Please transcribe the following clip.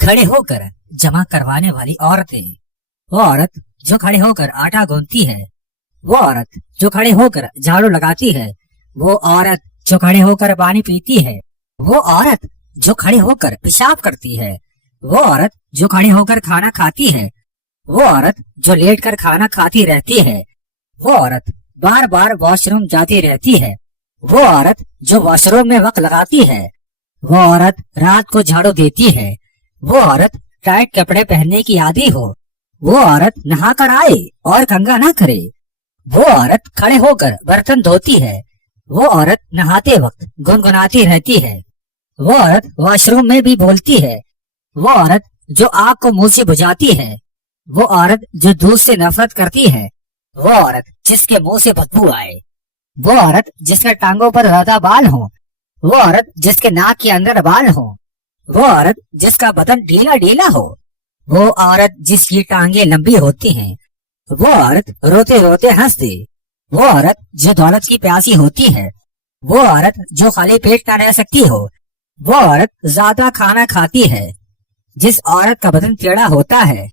खड़े होकर जमा करवाने वाली औरतें। वो औरत जो खड़े होकर आटा गूंथती है। वो औरत जो खड़े होकर झाड़ू लगाती है। वो औरत जो खड़े होकर पानी पीती है। वो औरत जो खड़े होकर पेशाब करती है। वो औरत जो खड़े होकर खाना खाती है। वो औरत जो लेटकर खाना खाती रहती है। वो औरत बार बार वॉशरूम जाती रहती है। वो औरत जो वॉशरूम में वक्त लगाती है। वो औरत रात को झाड़ू देती है। वो औरत टाइट कपड़े पहनने की आदी हो। वो औरत नहा कर आए और कंघा ना करे। वो औरत खड़े होकर बर्तन धोती है। वो औरत नहाते वक्त गुनगुनाती रहती है। वो औरत वॉशरूम में भी बोलती है। वो औरत जो आग को मुंह से बुझाती है। वो औरत जो दूध से नफरत करती है। वो औरत जिसके मुंह से बदबू आए। वो औरत जिसके टांगों पर ज्यादा बाल हो। वो औरत जिसके नाक के अंदर बाल हो। वो औरत जिसका बदन ढीला ढीला हो। वो औरत जिसकी टांगे लंबी होती हैं। वो औरत रोते रोते हंस दे। वो औरत जो दौलत की प्यासी होती है। वो औरत जो खाली पेट ना रह सकती हो। वो औरत ज्यादा खाना खाती है। जिस औरत का बदन टेढ़ा होता है